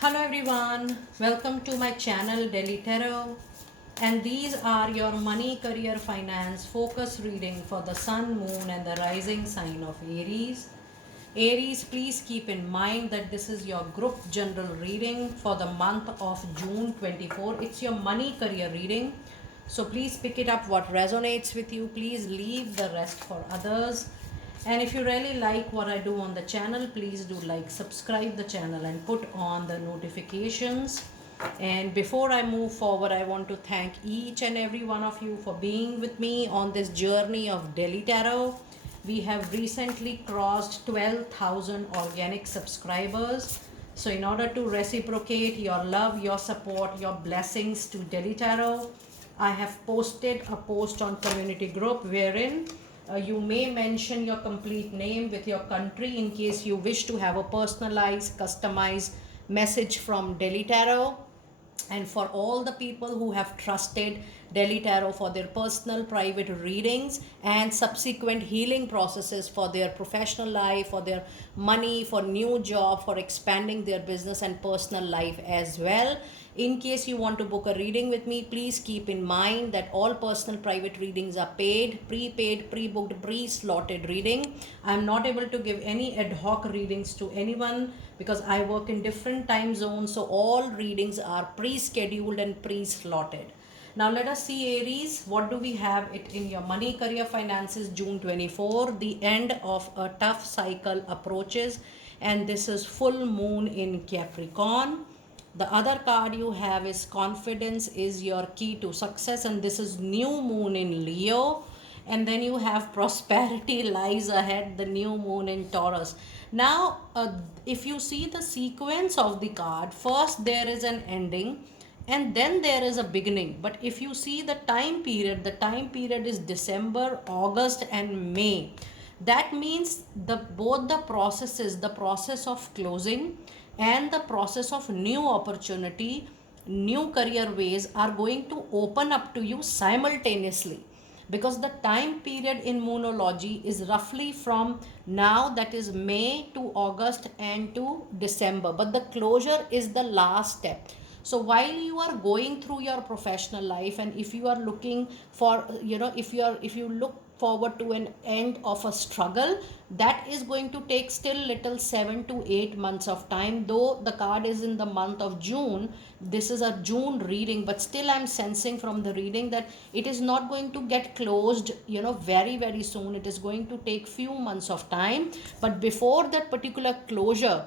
Hello everyone, welcome to my channel Delhi Tarot, and these are your money, career, finance focus reading for the sun, moon and the rising sign of Aries. Aries, please keep in mind that this is your group general reading for the month of June 24. It's your money career reading. So please pick it up what resonates with you. Please leave the rest for others. And if you really like what I do on the channel, please do like, subscribe the channel and put on the notifications. And before I move forward, I want to thank each and every one of you for being with me on this journey of Delhi Tarot. We have recently crossed 12,000 organic subscribers. So in order to reciprocate your love, your support, your blessings to Delhi Tarot, I have posted a post on community group wherein you may mention your complete name with your country in case you wish to have a personalized, customized message from Delhi Tarot. And for all the people who have trusted Delhi Tarot for their personal private readings and subsequent healing processes for their professional life, for their money, for new job, for expanding their business and personal life as well. In case you want to book a reading with me, please keep in mind that all personal private readings are paid, prepaid, pre-booked, pre-slotted reading. I am not able to give any ad hoc readings to anyone because I work in different time zones. So all readings are pre-scheduled and pre-slotted. Now let us see Aries. What do we have it in your money, career, finances, June 24? The end of a tough cycle approaches, and this is full moon in Capricorn. The other card you have is confidence is your key to success, and this is new moon in Leo. And then you have prosperity lies ahead, the new moon in Taurus. Now, if you see the sequence of the card, first there is an ending and then there is a beginning. But if you see the time period is December, August and May. That means both the processes, the process of closing and the process of new opportunity, new career ways are going to open up to you simultaneously, because the time period in moonology is roughly from now, that is May to August and to December, but the closure is the last step. So while you are going through your professional life, and if you are looking for, if you look forward to an end of a struggle, that is going to take still little 7 to 8 months of time. Though the card is in the month of June, this is a June reading, but still I'm sensing from the reading that it is not going to get closed very very soon. It is going to take few months of time, but before that particular closure,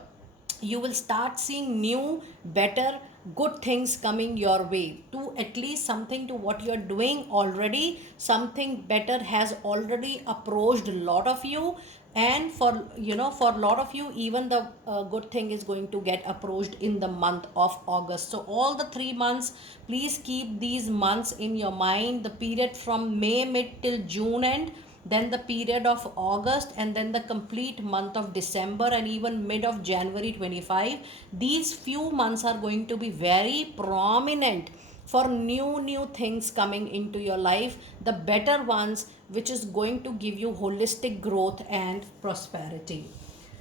you will start seeing new, better, good things coming your way. To at least something to what you're doing already, something better has already approached a lot of you. And for a lot of you, even the good thing is going to get approached in the month of August. So all the 3 months, please keep these months in your mind: the period from May mid till June end, then the period of August, and then the complete month of December, and even mid of January 25. These few months are going to be very prominent for new things coming into your life, the better ones, which is going to give you holistic growth and prosperity.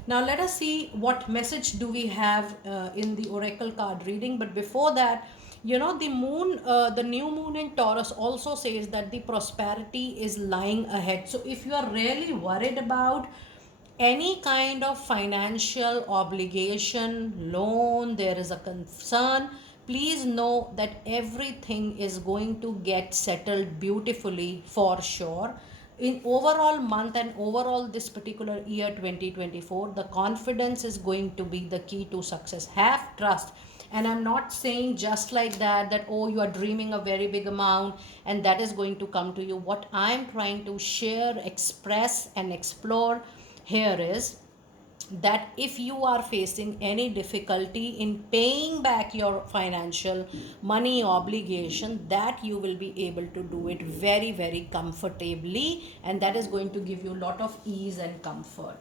Now let us see what message do we have in the oracle card reading. But before that, the new moon in Taurus also says that the prosperity is lying ahead. So if you are really worried about any kind of financial obligation, loan, there is a concern, please know that everything is going to get settled beautifully for sure. In overall month and overall this particular year 2024, the confidence is going to be the key to success. Have trust. And I'm not saying just like that oh, you are dreaming a very big amount and that is going to come to you. What I'm trying to share, express and explore here is that if you are facing any difficulty in paying back your financial money obligation, that you will be able to do it very very comfortably, and that is going to give you a lot of ease and comfort.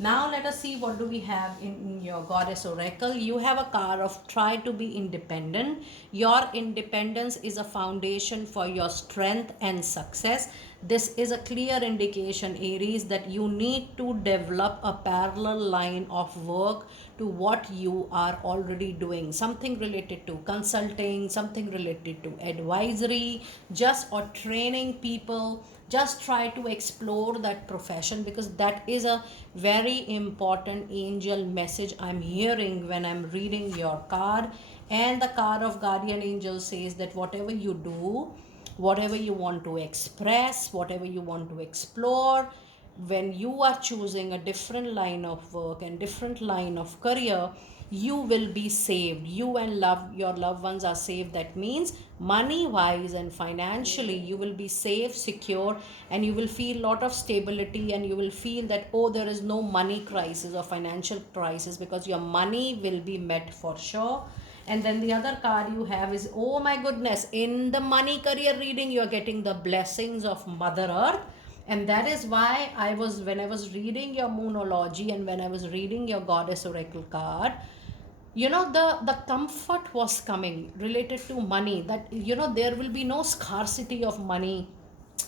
Now let us see what do we have in your goddess oracle. You have a card of try to be independent. Your independence is a foundation for your strength and success. This is a clear indication, Aries, that you need to develop a parallel line of work to what you are already doing. Something related to consulting, something related to advisory, just or training people. Just try to explore that profession, because that is a very important angel message I'm hearing when I'm reading your card. And the card of guardian angel says that whatever you do, whatever you want to express, whatever you want to explore, when you are choosing a different line of work and different line of career, you will be saved. You and your loved ones are saved. That means money wise and financially you will be safe, secure, and you will feel lot of stability, and you will feel that, oh, there is no money crisis or financial crisis, because your money will be met for sure. And then the other card you have is, oh my goodness, in the money career reading you are getting the blessings of Mother Earth. And that is why when I was reading your moonology and when I was reading your goddess oracle card, the comfort was coming related to money, that there will be no scarcity of money.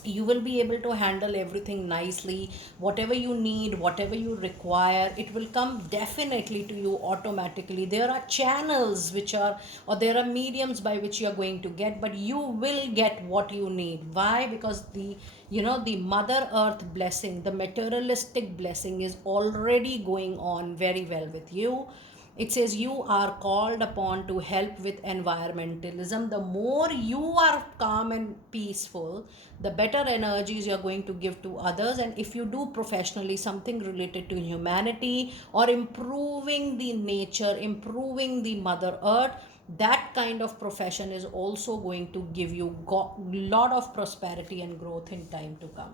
You will be able to handle everything nicely. Whatever you need, whatever you require, it will come definitely to you automatically. There are channels which are, or there are mediums by which you are going to get, but you will get what you need. Why? Because the Mother Earth blessing, the materialistic blessing is already going on very well with you. It says you are called upon to help with environmentalism. The more you are calm and peaceful, the better energies you're going to give to others. And if you do professionally something related to humanity or improving the nature, improving the Mother Earth, that kind of profession is also going to give you lot of prosperity and growth in time to come.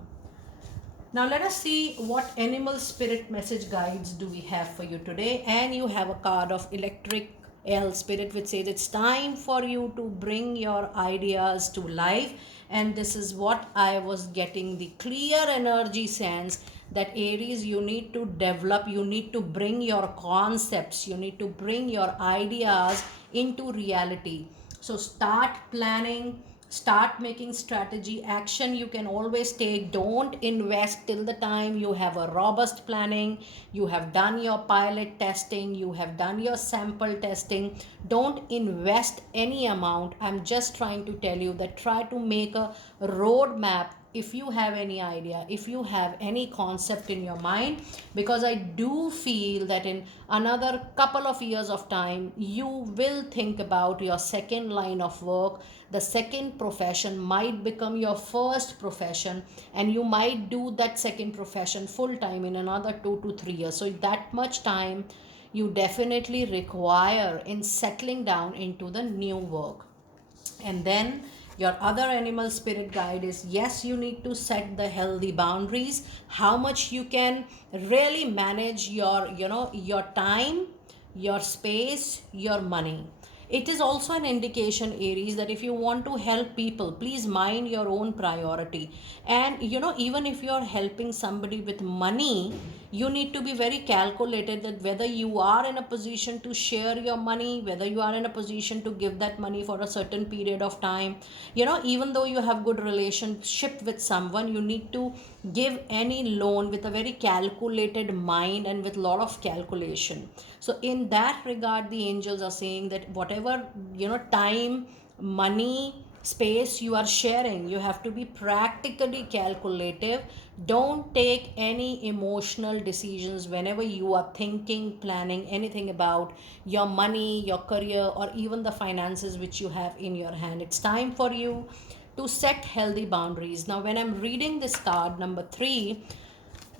Now let us see what animal spirit message guides do we have for you today. And you have a card of electric L spirit, which says it's time for you to bring your ideas to life. And this is what I was getting, the clear energy sense that Aries, you need to develop, you need to bring your concepts, you need to bring your ideas into reality. So start planning, start making strategy. Action you can always take. Don't invest till the time you have a robust planning, you have done your pilot testing, you have done your sample testing. Don't invest any amount. I'm just trying to tell you that try to make a roadmap. If you have any idea, if you have any concept in your mind, because I do feel that in another couple of years of time you will think about your second line of work. The second profession might become your first profession, and you might do that second profession full time in another 2 to 3 years. So that much time you definitely require in settling down into the new work. And then your other animal spirit guide is, yes, you need to set the healthy boundaries, how much you can really manage your time, your space, your money. It is also an indication, Aries, that if you want to help people, please mind your own priority. And even if you are helping somebody with money, you need to be very calculated that whether you are in a position to share your money, whether you are in a position to give that money for a certain period of time. Even though you have good relationship with someone, you need to give any loan with a very calculated mind and with lot of calculation. So in that regard, the angels are saying that whatever time, money, space you are sharing, you have to be practically calculative. Don't take any emotional decisions whenever you are thinking, planning anything about your money, your career, or even the finances which you have in your hand. It's time for you to set healthy boundaries. Now when I'm reading this card number 3,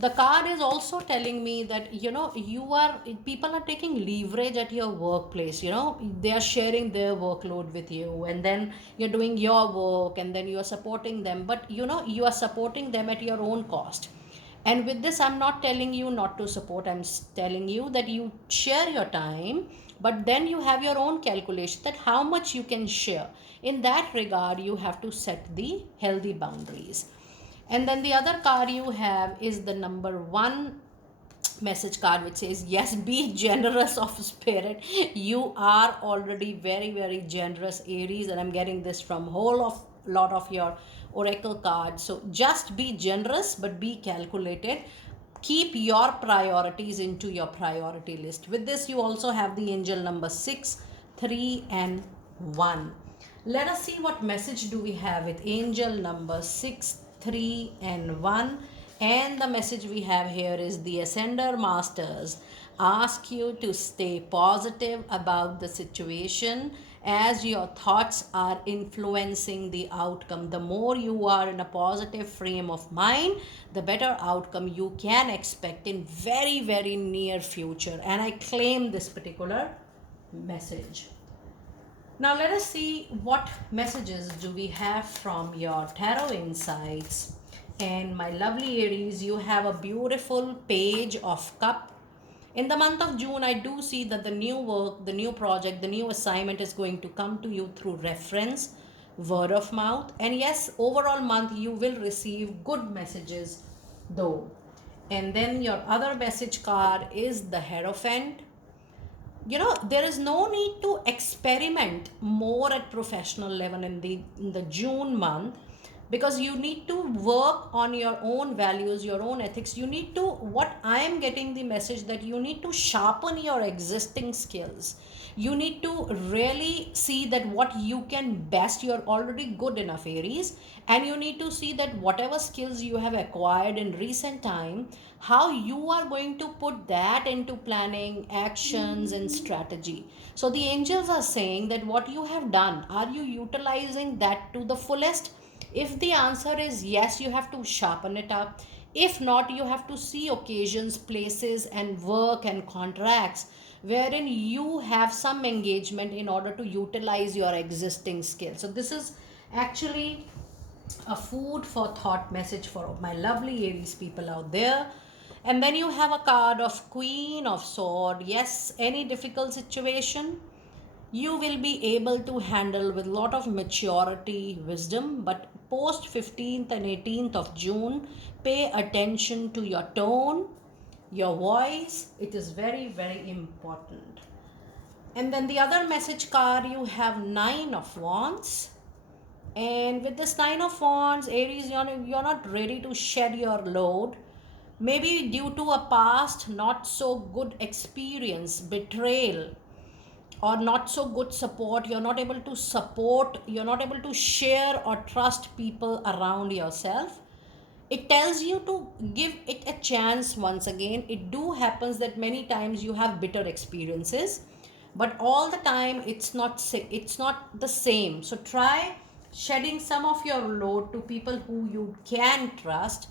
the card is also telling me that people are taking leverage at your workplace. They are sharing their workload with you, and then you're doing your work, and then you are supporting them, but you are supporting them at your own cost. And with this, I'm not telling you not to support, I'm telling you that you share your time, but then you have your own calculation that how much you can share. In that regard, you have to set the healthy boundaries. And then the other card you have is the number 1 message card which says, yes, be generous of spirit. You are already very, very generous, Aries, and I'm getting this from whole of lot of your oracle cards. So just be generous, but be calculated. Keep your priorities into your priority list. With this, you also have the angel number 6, 3 and 1. Let us see what message do we have with angel number 6, 3 and 1. And the message we have here is the Ascender Masters ask you to stay positive about the situation, as your thoughts are influencing the outcome. The more you are in a positive frame of mind, the better outcome you can expect in very, very near future. And I claim this particular message. Now let us see what messages do we have from your tarot insights. And my lovely Aries, you have a beautiful page of cup. In the month of June, I do see that the new work, the new project, the new assignment is going to come to you through reference, word of mouth. And yes, overall month you will receive good messages though. And then your other message card is the Hierophant. There is no need to experiment more at professional level in the June month, because you need to work on your own values, your own ethics. You need to, what I am getting the message, that you need to sharpen your existing skills. You need to really see that what you can best. You're already good enough, Aries, and you need to see that whatever skills you have acquired in recent time, how you are going to put that into planning, actions and strategy. So the angels are saying that what you have done, are you utilizing that to the fullest? If the answer is yes, you have to sharpen it up. If not, you have to see occasions, places and work and contracts wherein you have some engagement in order to utilize your existing skills. So this is actually a food for thought message for my lovely Aries people out there. And then you have a card of Queen of Sword. Yes, any difficult situation you will be able to handle with lot of maturity, wisdom. But post 15th and 18th of June, pay attention to your tone, your voice. It is very, very important. And then the other message card, you have Nine of Wands. And with this Nine of Wands, Aries, you're not ready to shed your load. Maybe due to a past not so good experience, betrayal, or not so good support. You're not able to support, you're not able to share or trust people around yourself. It tells you to give it a chance once again. It do happens that many times you have bitter experiences, but all the time it's not the same. So try shedding some of your load to people who you can trust.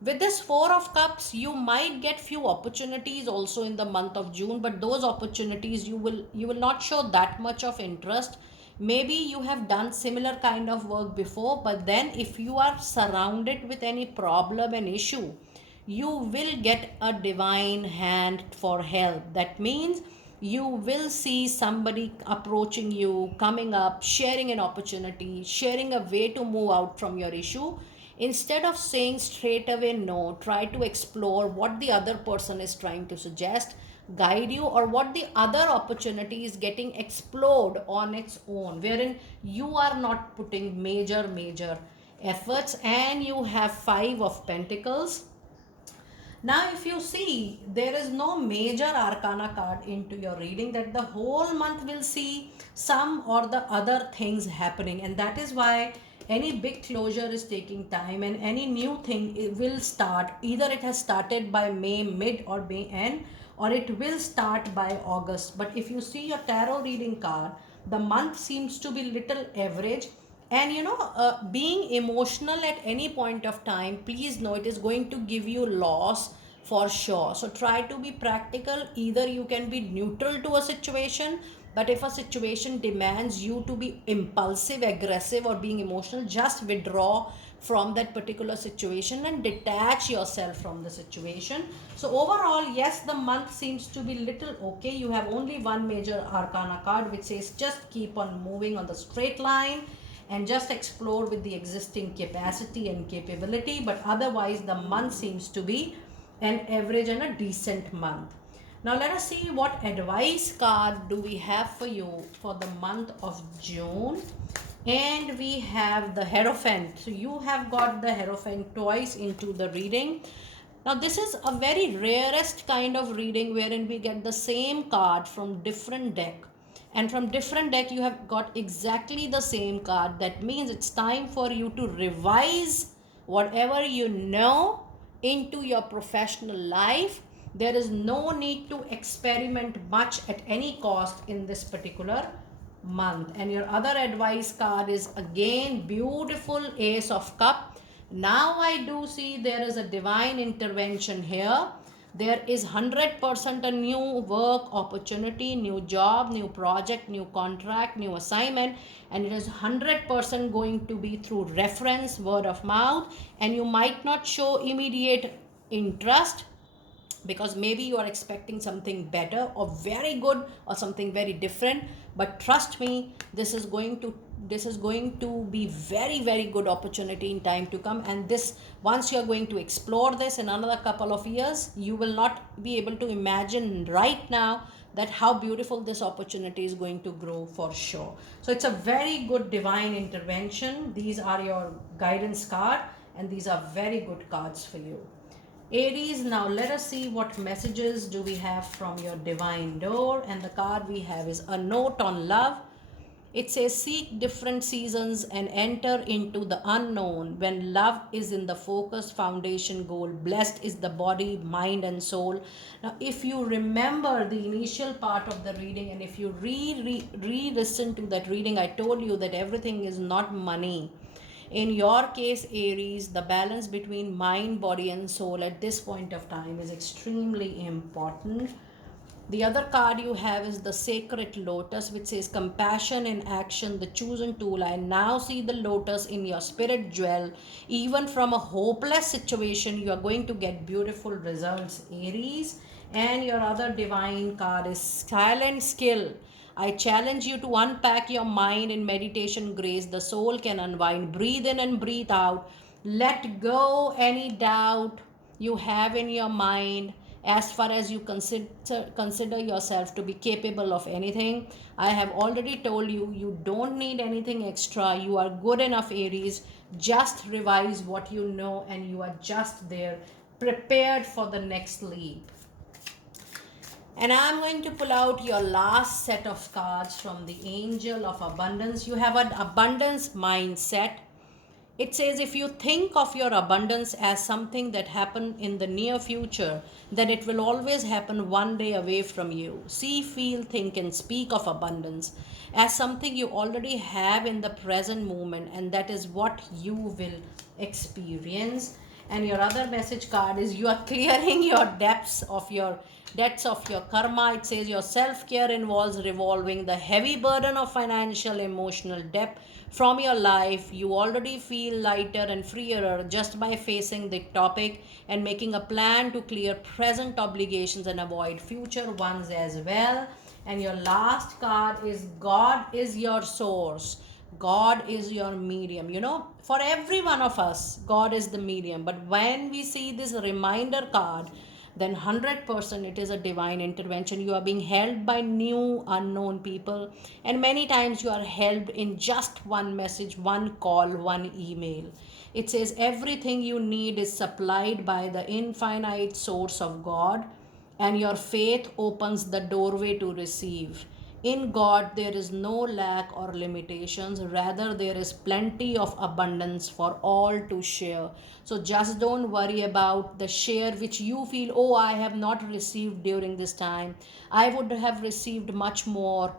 With this Four of Cups, you might get few opportunities also in the month of June, but those opportunities you will not show that much of interest. Maybe you have done similar kind of work before, but then if you are surrounded with any problem and issue, you will get a divine hand for help. That means you will see somebody approaching you, coming up, sharing an opportunity, sharing a way to move out from your issue. Instead of saying straight away no, try to explore what the other person is trying to suggest, guide you, or what the other opportunity is getting explored on its own, wherein you are not putting major efforts. And you have Five of Pentacles. Now, if you see, there is no major arcana card into your reading, that the whole month will see some or the other things happening. And that is why any big closure is taking time, and any new thing it will start. Either it has started by May mid or May end, or it will start by August. But if you see your tarot reading card, the month seems to be little average. And being emotional at any point of time, please know it is going to give you loss for sure. So try to be practical. Either you can be neutral to a situation, but if a situation demands you to be impulsive, aggressive, or being emotional, just withdraw from that particular situation and detach yourself from the situation. So overall, yes, the month seems to be little okay. You have only one major arcana card which says just keep on moving on the straight line and just explore with the existing capacity and capability. But otherwise, the month seems to be an average and a decent month. Now let us see what advice card do we have for you for the month of June. And we have the Hierophant. So you have got the Hierophant twice into the reading. Now this is a very rarest kind of reading wherein we get the same card from different deck. And from different deck you have got exactly the same card. That means it's time for you to revise whatever you know into your professional life. There is no need to experiment much at any cost in this particular month. And your other advice card is again beautiful Ace of Cup. Now I do see there is a divine intervention here. There is 100% a new work opportunity, new job, new project, new contract, new assignment, and it is 100% going to be through reference, word of mouth, and you might not show immediate interest because maybe you are expecting something better or very good or something very different. But trust me, this is going to be very good opportunity in time to come. And this, once you are going to explore this in another couple of years, you will not be able to imagine right now that how beautiful this opportunity is going to grow for sure. So it's a very good divine intervention. These are your guidance card, and these are very good cards for you. Aries, now let us see what messages do we have from your divine door. And the card we have is a note on love. It says, seek different seasons and enter into the unknown. When love is in the focus, foundation goal, blessed is the body, mind and soul. Now, if you remember the initial part of the reading, and if you re-listen to that reading, I told you that everything is not money. In your case, Aries, the balance between mind, body and soul at this point of time is extremely important. The other card you have is the Sacred Lotus, which says compassion in action, the chosen tool. I now see the lotus in your spirit jewel. Even from a hopeless situation, you are going to get beautiful results, Aries. And your other divine card is Silent Skill. I challenge you to unpack your mind in meditation grace. The soul can unwind. Breathe in and breathe out. Let go any doubt you have in your mind as far as you consider yourself to be capable of anything. I have already told you, you don't need anything extra. You are good enough, Aries. Just revise what you know and you are just there, prepared for the next leap. And I'm going to pull out your last set of cards from the Angel of Abundance. You have an abundance mindset. It says if you think of your abundance as something that happened in the near future, then it will always happen one day away from you. See, feel, think, and speak of abundance as something you already have in the present moment, and that is what you will experience. And your other message card is you are clearing your debts of your karma. It says your self-care involves revolving the heavy burden of financial emotional debt from your life. You already feel lighter and freer just by facing the topic and making a plan to clear present obligations and avoid future ones as well. And your last card is God is your source. God is your medium. You know, for every one of us, God is the medium. But when we see this reminder card, then 100% it is a divine intervention. You are being held by new unknown people, and many times you are held in just one message, one call, one email. It says everything you need is supplied by the infinite source of God, and your faith opens the doorway to receive. In God, there is no lack or limitations. Rather, there is plenty of abundance for all to share. So just don't worry about the share which you feel, oh, I have not received during this time. I would have received much more.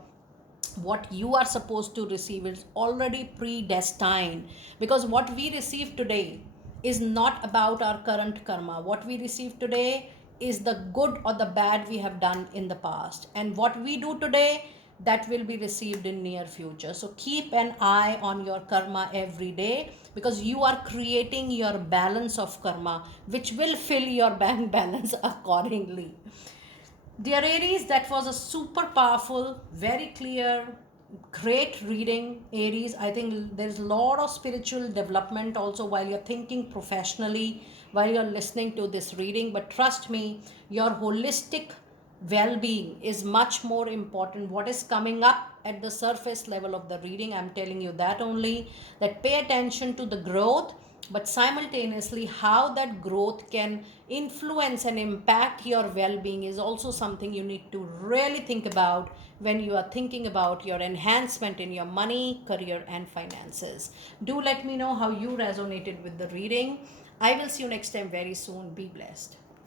What you are supposed to receive is already predestined, because what we receive today is not about our current karma. What we receive today is the good or the bad we have done in the past, and what we do today, that will be received in near future. So keep an eye on your karma every day, because you are creating your balance of karma, which will fill your bank balance accordingly. Dear Aries, that was a super powerful, very clear, great reading, Aries. I think there's a lot of spiritual development also while you're thinking professionally, while you're listening to this reading. But trust me, your holistic well being is much more important. What is coming up at the surface level of the reading, I'm telling you that only, that pay attention to the growth, but simultaneously how that growth can influence and impact your well-being is also something you need to really think about when you are thinking about your enhancement in your money, career, and finances. Do let me know how you resonated with the reading. I will see you next time very soon. Be blessed.